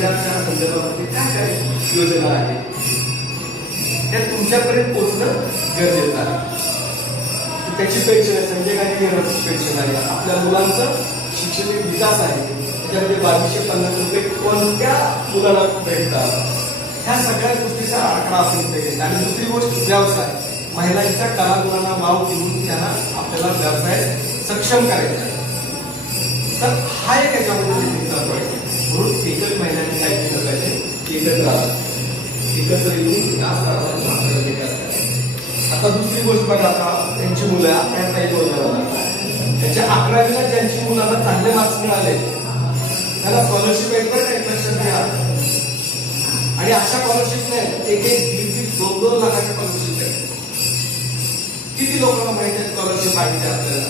महिलांच्या संदर्भामध्ये काय काय योजना आहेत त्या तुमच्यापर्यंत पोहोचणं गरजेचं आहे. त्याची पेन्शन आहे, संजय गांधी पेन्शन आहे, आपल्या मुलांचं शिक्षण विकास आहे, त्याच्यामध्ये 2250 रुपये कोणत्या मुलाला भेटतात, ह्या सगळ्या गोष्टीचा आकडा आपण घ्यायचा. आणि दुसरी गोष्ट व्यवसाय, महिलांच्या कलागुणांना वाव देऊन त्यांना आपल्याला व्यवसाय सक्षम करायचा आहे. तर हा एक याच्यामध्ये म्हणून एकच महिलांनी काय केलं पाहिजे, एकत्र येऊन आपल्याला विकास करायचा. आता दुसरी गोष्ट बघा, आता त्यांची मुलं आपल्या काही त्यांच्या 11वीला ज्यांची मुलांना चांगले मार्क्स मिळाले त्याला स्कॉलरशिप आहेत बरं, एक लक्षात घ्या. आणि अशा स्कॉलरशिप नाही, एक 1-2 लाखाच्या स्कॉलरशिप आहे. किती लोकांना माहिती आहे स्कॉलरशिप माहिती आहे आपल्याला,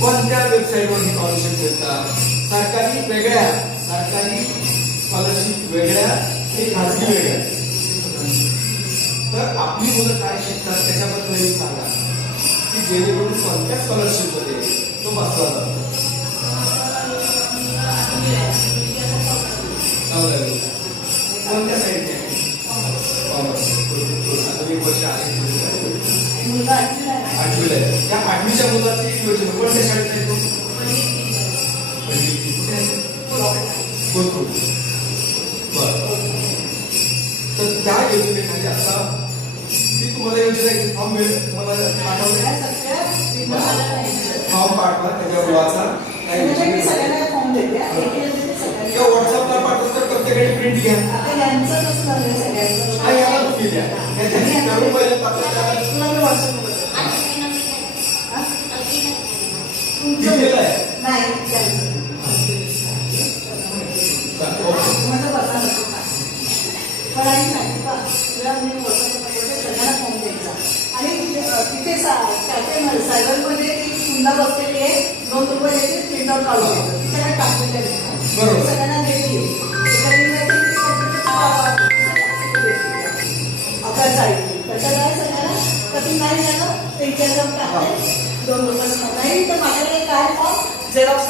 कोणत्या वेबसाईटवर ही स्कॉलरशिप मिळतात, सरकारी वेगळ्या, सरकारी स्कॉलरशिप वेगळ्या, हे खाजगी वेगळ्या. तर आपली मुलं काय शिकतात त्याच्याबद्दल सांगा की जेणेकरून कोणत्या स्कॉलरशिप मध्ये तो बसला जातो. कोणत्या साईडने आता वर्ष आहे 8वीला आहे, त्या 8वीच्या मुलाची योजना कोणत्या शाळेत आहे तो, तर त्या योजनेखाली आता ती तुम्हाला योजना फॉर्म मला पाठवले, फॉर्म पाठवा, त्याच्यावर वाचा किंवा व्हॉट्सअपला पाठवतो तर प्रत्येकाने प्रिंट घ्या. आणि तिथे सायबरमध्ये ती सुंदर बसलेली आहे, 2 रुपयाची प्रिंट आउट काढून घ्यायचं, तिच्याकडे टाकून सगळ्यांना देते आपल्या साईडची. त्याच्या काय सगळ्यांना कधी नाही झालं त्यांच्या टाकते 2 रुपये नाही तर माझ्याकडे काय फॉर्म झेरॉक्स